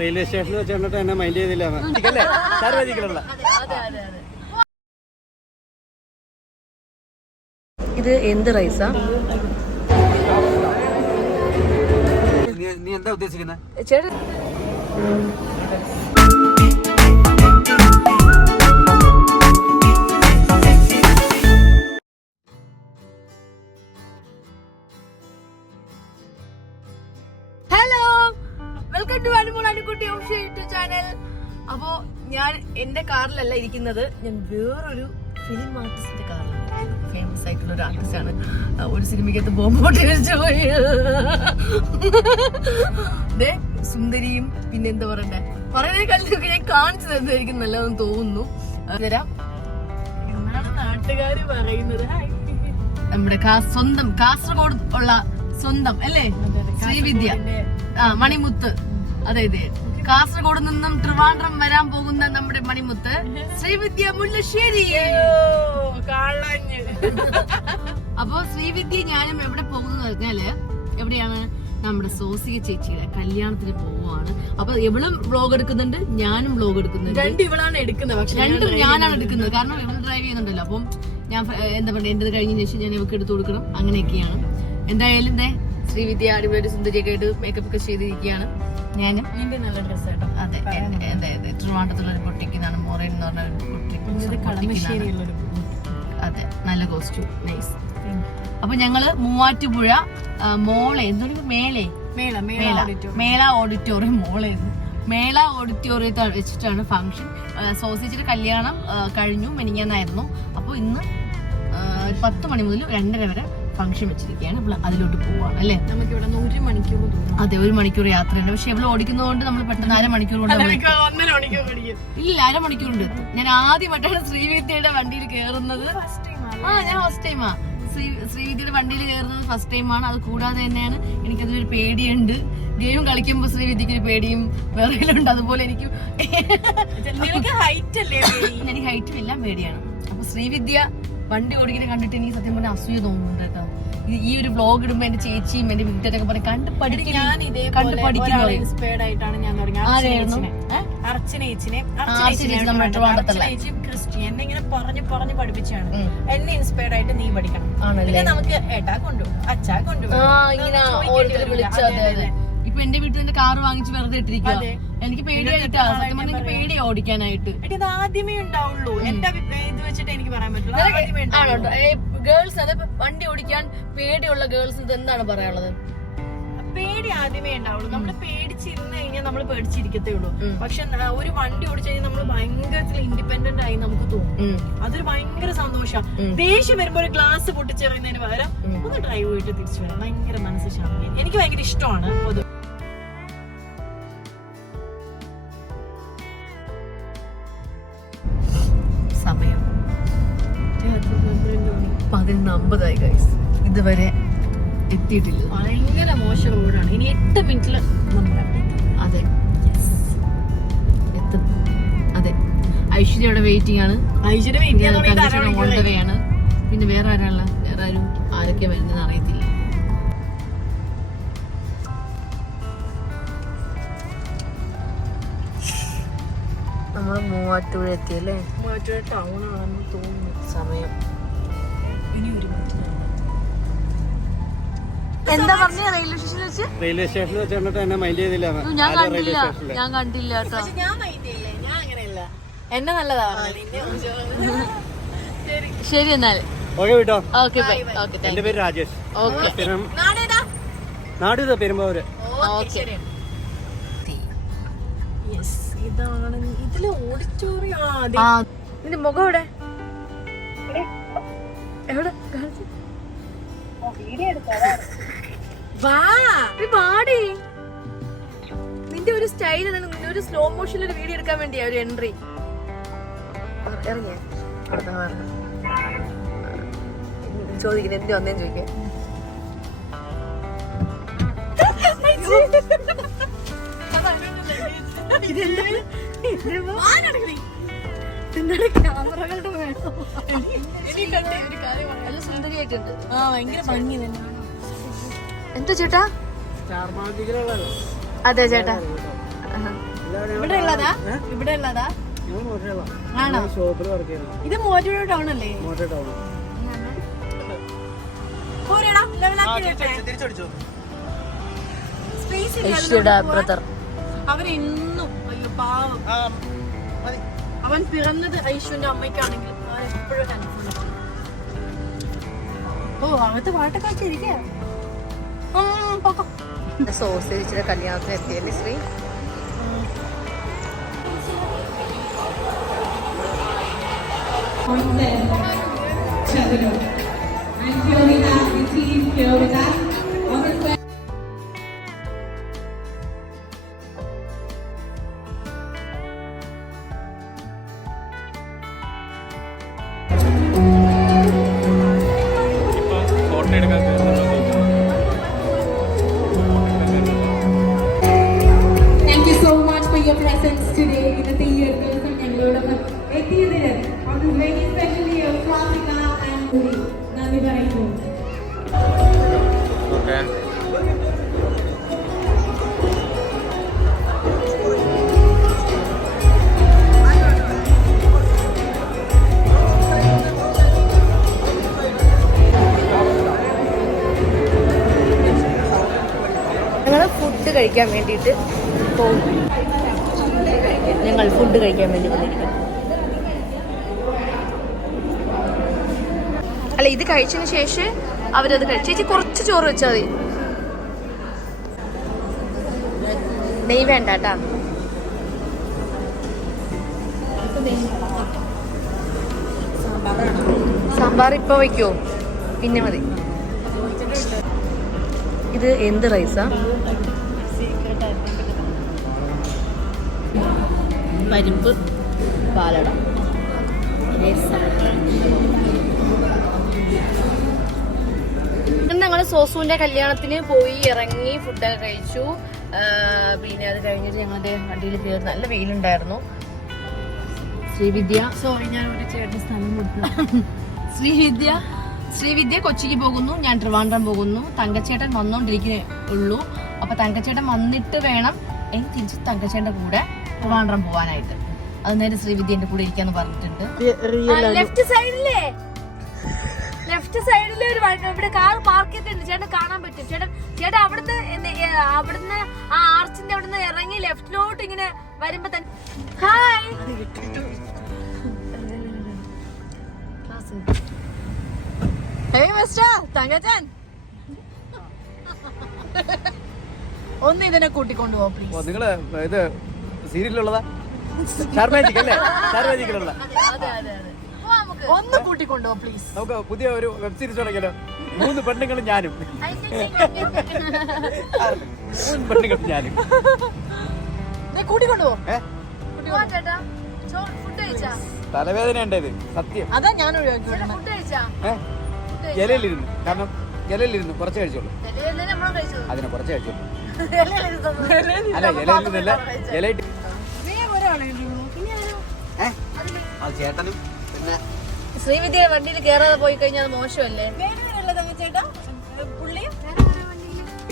Railway സ്റ്റേഷനിൽ വെച്ചിട്ട് എന്നെ മൈൻഡ് ചെയ്തില്ല. ഇത് എന്ത് റൈസാ? നീ എന്താ ഉദ്ദേശിക്കുന്നത്? ചേട്ടൻ അപ്പോ ഞാൻ എന്റെ കാറിലല്ല ഇരിക്കുന്നത്, ഞാൻ വേറൊരു ഫിലിം ആർട്ടിസ്റ്റിന്റെ കാറിലാണ്. ഫേമസ് ആയിട്ടുള്ള ഒരു ആർട്ടിസ്റ്റ് ആണ്. ഒരു സിനിമയ്ക്കകത്ത് ബോംബോട്ട് കഴിച്ചു പോയി. സുന്ദരിയും പിന്നെന്താ പറയണ്ടേ, പറയുന്ന കളിയൊക്കെ ഞാൻ കാണിച്ചു തരുന്നതായിരിക്കും നല്ലതെന്ന് തോന്നുന്നു. എന്നാണ് നാട്ടുകാര് പറയുന്നത്. നമ്മുടെ സ്വന്തം കാസർഗോഡ് ഉള്ള സ്വന്തം അല്ലേ ശ്രീവിദ്യ മണിമുത്ത്. അതെ അതെ, കാസർഗോഡ് നിന്നും ട്രിവാൻഡ്രം വരാൻ പോകുന്ന നമ്മുടെ മണിമുത്ത് ശ്രീവിദ്യ മുല്ലശ്ശേരി. അപ്പൊ ശ്രീവിദ്യ ഞാനും എവിടെ പോകുന്ന പറഞ്ഞാല്, എവിടെയാണ്, നമ്മുടെ സോസിക ചേച്ചിയുടെ കല്യാണത്തിന് പോവുകയാണ്. അപ്പൊ ഇവളും വ്ലോഗ് എടുക്കുന്നുണ്ട്, ഞാനും വ്ലോഗ് എടുക്കുന്നുണ്ട്. രണ്ടും ഞാനാണ് എടുക്കുന്നത്, കാരണം ഇവള് ഡ്രൈവ് ചെയ്യുന്നുണ്ടല്ലോ. അപ്പം ഞാൻ എന്താ പറയുക, എന്റെ കഴിഞ്ഞ ശേഷം ഞാൻ ഇവർക്ക് എടുത്തു കൊടുക്കണം. അങ്ങനെയൊക്കെയാണ്. എന്തായാലും ശ്രീവിദ്യ അടിപൊളി സുന്ദരിയൊക്കെ ആയിട്ട് മേക്കപ്പ് ഒക്കെ ചെയ്തിരിക്കുകയാണ്. ഞാനും നല്ല ഡ്രസ് കേട്ടോ. അതെ അതെ അതെ, ട്രിവാൻഡ്രത്തുള്ള ഒരു ബൊട്ടിക്കാണ് മോറേൻ എന്ന് പറഞ്ഞ ഒരു. അതെ, നല്ല കോസ്റ്റ്യൂം, നൈസ്. അപ്പൊ ഞങ്ങള് മൂവാറ്റുപുഴ മോളെ എന്തൊരു മേള ഓഡിറ്റോറിയം മേള ഓഡിറ്റോറിയത്തിൽ വെച്ചിട്ടാണ് ഫംഗ്ഷൻ. സോസിച്ചിട്ട് കല്യാണം കഴിഞ്ഞു, മെനിങ്ങാന്നായിരുന്നു. അപ്പൊ ഇന്ന് 10 മണി മുതൽ 2:30 വരെ ഫംഗ്ഷൻ വെച്ചിരിക്കുകയാണ്. ഇവള് അതിലോട്ട് പോവാണ് അല്ലേ. നമുക്ക് ഇവിടെ 1 മണിക്കൂർ. അതെ, 1 മണിക്കൂർ യാത്രയുണ്ട്. പക്ഷെ ഇവള് ഓടിക്കുന്നതുകൊണ്ട് നമ്മൾ പെട്ടെന്ന് 1/2 മണിക്കൂർ കൊണ്ട് ഇല്ല, 1/2 മണിക്കൂറുണ്ട്. ഞാൻ ആദ്യമായിട്ടാണ് ശ്രീവിദ്യയുടെ വണ്ടിയിൽ കയറുന്നത്. ഞാൻ ഫസ്റ്റ് ടൈമാ ശ്രീവിദ്യയുടെ വണ്ടിയിൽ കയറുന്നത്, ഫസ്റ്റ് ടൈമാണ്. അത് കൂടാതെ തന്നെയാണ് എനിക്കതിലൊരു പേടിയുണ്ട്. ഗെയിം കളിക്കുമ്പോ ശ്രീവിദ്യക്ക് ഒരു പേടിയും വിറയിലുണ്ട്. അതുപോലെ എനിക്ക് ഹൈറ്റും എല്ലാം പേടിയാണ്. അപ്പൊ ശ്രീവിദ്യ വണ്ടി ഓടിക്കുന്നത് കണ്ടിട്ട് എനിക്ക് സത്യം പറഞ്ഞാൽ അസൂയ തോന്നുന്നുണ്ട് കേട്ടോ. ഈ ഒരു വ്ലോഗ് ഇടുമ്പോ എന്റെ ചേച്ചിയും എന്റെ വീട്ടുകാരൊക്കെ പറയും കണ്ട് പഠിക്കുന്നു. എന്നെ ഇങ്ങനെ പറഞ്ഞു പഠിപ്പിച്ചാണ്. എന്നെ ഇൻസ്പയർഡ് ആയിട്ട് നീ പഠിക്കണം. നമുക്ക് ഏട്ടാ കൊണ്ടുപോകും, അച്ഛാ കൊണ്ടുപോകും. ഇപ്പൊ എന്റെ വീട്ടിൽ എന്റെ കാറ് വാങ്ങിച്ച് വെറുതെ ഇട്ടിരിക്കുക. എനിക്ക് പേടിയായിട്ടാ, സത്യം പറഞ്ഞാൽ എനിക്ക് പേടിയാ ഓടിക്കാനായിട്ട്. ഇത് ആദ്യമേ ഉണ്ടാവുള്ളൂ. എന്റെ ഇത് വെച്ചിട്ട് എനിക്ക് പറയാൻ പറ്റില്ല. ഗേൾസ്, അതെ, വണ്ടി ഓടിക്കാൻ പേടിയുള്ള ഗേൾസ് എന്താണ് പറയാനുള്ളത്? പേടി ആദ്യമേ ഉണ്ടാവുള്ളൂ. നമ്മള് പേടിച്ചിരുന്ന് കഴിഞ്ഞാൽ നമ്മൾ പേടിച്ചിരിക്കത്തേ ഉള്ളൂ. പക്ഷെ ഒരു വണ്ടി ഓടിച്ചു കഴിഞ്ഞാൽ നമ്മൾ ഭയങ്കര ഇൻഡിപെൻഡന്റ് ആയി നമുക്ക് തോന്നും. അതൊരു ഭയങ്കര സന്തോഷം. ദേഷ്യം വരുമ്പോ ഒരു ഗ്ലാസ് പൊട്ടിച്ചെറിയുന്നതിന് പകരം ഒന്ന് ഡ്രൈവ് പോയിട്ട് തിരിച്ചു വരാം. ഭയങ്കര മനസ്സ് ശാന്തി. എനിക്ക് ഭയങ്കര ഇഷ്ടമാണ് പൊതുവെ. സമയം 11:50 ഗൈസ്. ഇതുവരെ എത്തിയിട്ടില്ല. ഭയങ്കര മോശം റോഡാണ്. ഇനി 8 മിനിറ്റില് അതെ എത്തും. അതെ, ഐശ്വര്യ അവിടെ വെയിറ്റിംഗ് ആണ്. ഐശ്വര്യാണ്. പിന്നെ വേറെ ആരാള? വേറെ ആരും ആരൊക്കെ വരുന്നതെന്ന് അറിയത്തില്ല. നമ്മള് മൂവാറ്റുപുഴ എത്തിയല്ലേ. മൂവാറ്റുപുഴ ടൗൺ ആണെന്ന് തോന്നുന്നു. സമയം ഇനി 1 മിനിറ്റ്. എന്താ പറഞ്ഞ റെയിൽവേ സ്റ്റേഷനിൽ വെച്ചിട്ട് എന്നെ മൈൻഡ് ചെയ്തില്ല. ഞാൻ കണ്ടില്ല കേട്ടോ. ഞാൻ മൈൻഡ് ചെയ്യില്ല, ഞാൻ അങ്ങനെയല്ല. എന്നെ നല്ലതാണ്. ശരി എന്നാൽ ഓക്കെ വിട്ടോ. Okay bye. ഓക്കെ, എന്റെ പേര് രാജേഷ്. ഓക്കെ, നാട് ഇതാ പെരുമ്പാവൂര്. ഓക്കെ. ഇതാണ് ഇതില് ഓഡിറ്റോറിയം. നിന്റെ മുഖം എവിടെ എവിടെ പാടി? നിന്റെ ഒരു സ്റ്റൈല്, നിന്റെ ഒരു സ്ലോ മോഷനിൽ ഒരു വീഡിയോ എടുക്കാൻ വേണ്ടിയാ ഒരു എൻട്രി. ഇറങ്ങിയ ചോദിക്കുന്നത് എന്ത് വന്നേന്ന് ചോദിക്കേ. ക്യാമറകളുടെ വേണം. നല്ല സുന്ദരിയായിട്ടുണ്ട്. ഭയങ്കര ഭംഗി തന്നെ. എന്താ ചേട്ടാ? അതെ ചേട്ടാ, ഇവിടെ ഉള്ളതാ? ഇവിടെ ഉള്ളതാ? ആണോ? ഇത് മോറ്റൂർ ടൗൺ അല്ലേ? പോരെടാ, ലെവലാക്കി വിടട്ടെ. സ്പേസ് ഇല്ല. അവരെന്നും അയ്യോ പാവം. അവൻ പിറന്നത് ഐശുവിന്റെ അമ്മയ്ക്കാണെങ്കിൽ അവൻ എപ്പോഴും കൺഫ്യൂഷൻ. ഓ അകത്ത് പാട്ടൊക്കെ വെച്ചിരിക്കുക. സോസേജിന്റെ കല്യാണത്തിന് എത്തിയല്ലേ Shri? Thank you so much for your presence today in the theater. ഞങ്ങളോടൊപ്പം എത്തിയതിന് on this very special year, Pratika and Uri. നന്ദി പറയുന്നു. ഞങ്ങൾ ഫുഡ് കഴിക്കാൻ വേണ്ടിയിട്ട് പോകും. ഞങ്ങൾ ഫുഡ് കഴിക്കാൻ വേണ്ടി വന്നിരിക്കുന്നു. അല്ല, ഇത് കഴിച്ചതിന് ശേഷം അവരത് കഴിച്ചു. ചേച്ചി കുറച്ച് ചോറ് വെച്ചാൽ മതി. നെയ് വേണ്ട കേട്ടാ. സാമ്പാർ ഇപ്പൊ വയ്ക്കോ? പിന്നെ മതി. ഇത് എന്ത് റൈസാ? പരിപ്പ് പാലട. ഞങ്ങൾ സോസുവിന്റെ കല്യാണത്തിന് പോയി ഇറങ്ങി ഫുഡൊക്കെ കഴിച്ചു. പിന്നെ അത് കഴിഞ്ഞിട്ട് ഞങ്ങളുടെ വണ്ടിയിൽ കയറി. നല്ല വെയിലുണ്ടായിരുന്നു. ശ്രീവിദ്യ ഞാൻ ഒരു ചേട്ടൻ സ്ഥലം കൊടുത്തു. ശ്രീവിദ്യ കൊച്ചിക്ക് പോകുന്നു, ഞാൻ ട്രിവാൻഡ്രം പോകുന്നു. തങ്കച്ചേട്ടൻ വന്നോണ്ടിരിക്കുന്നേ ഉള്ളൂ. അപ്പൊ തങ്കച്ചേട്ടൻ വന്നിട്ട് വേണം എനിക്ക് തിരിച്ച് തങ്കച്ചേട്ടന്റെ കൂടെ ട്രിവാൻഡ്രം പോവാനായിട്ട്. അത് നേരെ ശ്രീവിദ്യ എന്റെ കൂടെ ഇരിക്കാന്ന് പറഞ്ഞിട്ടുണ്ട്. ലെഫ്റ്റ് സൈഡില് ഒരു ഇവിടെ കാർ പാർക്ക് ചെയ്തിട്ടുണ്ട്. ചേട്ടൻ കാണാൻ പറ്റും. ചേട്ടൻ അവിടുന്ന് ആ ആർച്ചിന്റെ അവിടുന്ന് ഇറങ്ങി ലെഫ്റ്റിലോട്ട് ഇങ്ങനെ വരുമ്പോ തന്നെ ഹായ്. തങ്കച്ചൻ ഒന്ന് ഇതിനെ കൂട്ടിക്കൊണ്ടു പോ പ്ലീസ്. നിങ്ങള് ഇത് സീരിയലുള്ളതാ? ഷാർമാജിക് അല്ലേ? ഷാർമാജിക്കിലുള്ള ഒന്ന് കൂട്ടിക്കൊണ്ടു പോ പ്ലീസ്. നമുക്ക് പുതിയ ഒരു വെബ് സീരീസ് തുടങ്ങിയല്ലോ. 3 പെണ്ണുങ്ങളും ഞാനും. 3 പെണ്ണുങ്ങളും ഞാനും. കൂട്ടിക്കൊണ്ടു പോ. തലവേദന ഉണ്ടായത് സത്യം. അതാ ഞാൻ ഒഴിവാക്കി. ഇലയിലിരുന്നു. കാരണം ഇലയിലിരുന്നു കുറച്ച് കഴിച്ചോളൂ. അതിനെ കുറച്ച് കഴിച്ചോളൂ. അല്ല ഇലയിലിരുന്നില്ല. ഇലയിട്ട് ചേട്ടനും പിന്നെ ശ്രീവിദ്യ വണ്ടിയിൽ കേറാതെ പോയി കഴിഞ്ഞാൽ അത് മോശമല്ലേ?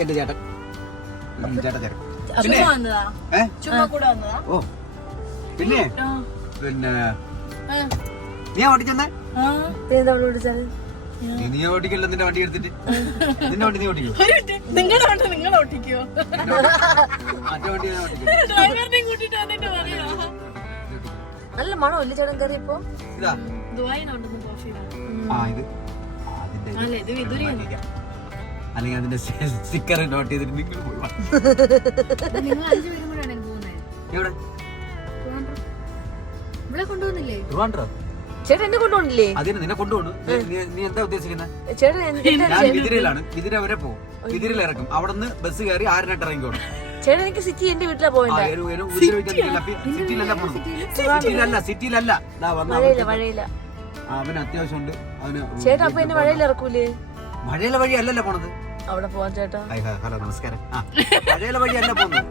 എന്റെ ചേട്ടൻ ഓ പിന്നെ പിന്നെ നീ ഓടിച്ചെന്നേ? നീ ഓടിക്കല്ലോ. നിന്റെ വണ്ടി എടുത്തിട്ട് നിന്റെ വണ്ടി നീ ഓടിക്കോ? നിങ്ങളുടെ വണ്ടി നിങ്ങൾ ഓട്ടിക്കോ? മറ്റേ വണ്ടി ഞാൻ ഓടിക്കും. ഡ്രൈവറിനെ കൂട്ടിട്ട് വന്നിട്ട് പറയാ. നല്ല മണം ഇല്ല ചേട്ടൻ കയറിയപ്പോ? ഇതാ ദുബായിനുണ്ടെന്ന് കോഫി. ഇത് അതിന്റെ അല്ല ഇത് വിദുരിയാണ്. അല്ലെങ്കിൽ അതിന്റെ സ്റ്റിക്കർ നോട്ട് ചെയ്തിട്ട് നിങ്ങൾ പോയി നിങ്ങൾ 5 പേരും കൂടെയാണ് പോകുന്നത്. എവിടെ? ഇവിടെ കൊണ്ടുപോകുന്നില്ലേ? ട്രിവാൻഡ്രം. ചേട്ടൻ എന്നെ കൊണ്ടുപോകണില്ലേ? അതിന് നിന്നെ കൊണ്ടുപോകണു. നീ എന്താ ഉദ്ദേശിക്കുന്നത്? ചേട്ടൻ ഞാൻ വിതിരയിലാണ്. വിതിര വരെ പോകും. വിതിരയിൽ ഇറക്കും. അവിടെ നിന്ന് ബസ് കയറി 6-8 ഇറങ്ങിക്കോളും. ചേട്ടൻ എനിക്ക് സിറ്റി എന്റെ വീട്ടിലാ പോയത്. സിറ്റിയിലല്ല സിറ്റിയിലല്ല. മഴയില്ല. അവന് അത്യാവശ്യമുണ്ട്. അവന് ചേട്ടാ അപ്പൊ എന്നെ മഴയിൽ ഇറക്കൂലേ? മഴയിലെ വഴി അല്ലല്ലോ പോണത്. അവിടെ പോവാൻ ചേട്ടാ. ഹലോ നമസ്കാരം. മഴയിലെ വഴി അല്ല പോകുന്നത്.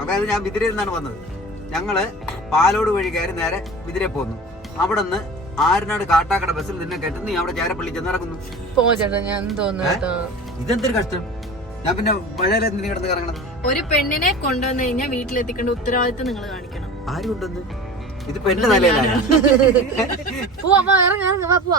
അതായത് ഞാൻ വിതിരയിൽ നിന്നാണ് വന്നത്. ഞങ്ങള് പാലോട് വഴി കയറി നേരെ വിതിരെ പോന്നു. അവിടെ നിന്ന് ആരനാട് കാട്ടാക്കട ബസ്സിൽ നിന്നെ കെട്ടുന്നു. നീ അവിടെ ചേരപ്പള്ളി ചെന്നിറങ്ങുന്നു. പോ ചേട്ടാ, ഞാൻ തോന്നുന്നു. ഇതെന്തൊരു കഷ്ടം. ഞാൻ പിന്നെ മഴയിൽ എന്തിനു കിടന്ന് കറങ്ങണം? ഒരു പെണ്ണിനെ കൊണ്ടുവന്നു കഴിഞ്ഞാൽ വീട്ടിലെത്തിക്കേണ്ട ഉത്തരവാദിത്വം നിങ്ങൾ കാണിക്കണം. ആരും ഉണ്ടെന്ന് ഇതിപ്പോ എന്റെ തലയിലാണ്. പോവാ, ഇറങ്ങ, പോവാ.